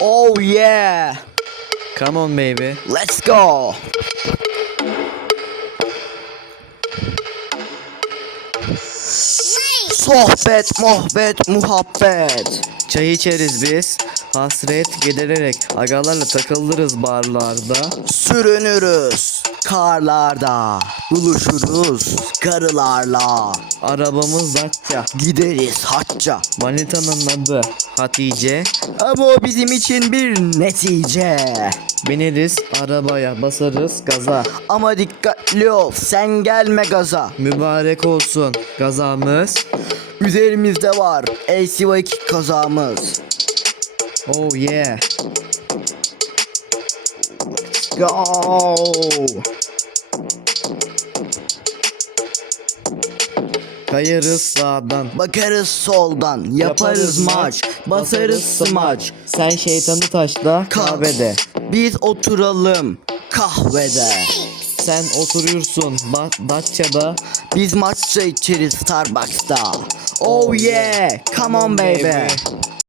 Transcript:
Oh yeah. Come on baby. Let's go. Sohbet, muhabbet, muhabbet. Çay içeriz biz. Hasret gidererek agalarla takılırız barlarda. Sürünürüz karlarda. Buluşuruz karılarla. Arabamız Dacia. Gideriz hacca. Manitanın adı Hatice. Ama o bizim için bir netice. Bineriz arabaya basarız gaza. Ama dikkatli ol sen gelme gaza. Mübarek olsun gazamız. Üzerimizde var LCV2 kazamız. Oh yeah. Go. Kayarız sağdan. Bakarız soldan, yaparız maç, basarız smaç. Sen şeytanı taşla kahvede. Biz oturalım kahvede. Sen oturuyorsun ba- Datça'da. Biz maçça içeriz Starbucks'ta. Oh yeah, come on baby.